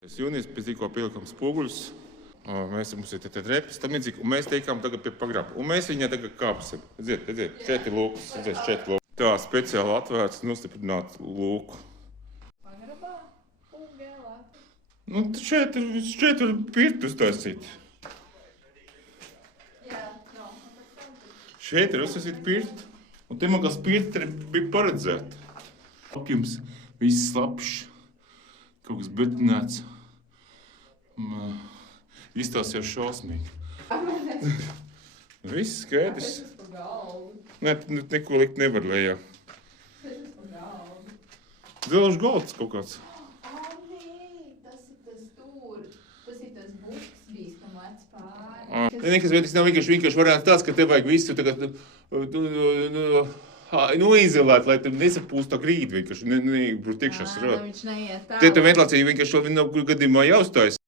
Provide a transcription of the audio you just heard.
Jūnijas pēc tikko pielikam spoguļus, mums ir te drepes, tam līdzīgi, un mēs teikām tagad pie pagraba. Un mēs viņai tagad kāpsim. Redziet, šeit ir lūks, šeit lūks. Tā speciāli atvērts, nostiprināt lūku. Pagrabā? Ugēlā? Nu, šeit ir pirti uztaisīt. Jā, no. Šeit ir uztaisīt pirti. Un te man kā pirti bija paredzēti. Apjums viss slapšs. Kaut kas betonēts. Izstāsies šausmīgi. Viss skaidrs. Tas pa galdu. Nē, neko likt nevar lejā. Tas pa galdu. Zelžu galds kaut kāds. Nē, tas ir tas tur. Tas ir tas buks bijis, kam lec pāri. Nekas vietas nav vienkārši variants tāds, ka te vajag visu tagad izolēt, lai tam nesapūst tā grīda vienkārši. Nebrūt iekšā. Viņš neiet tā. Te ventilācija vienkārši vēl vienā gadījumā jāuztājas.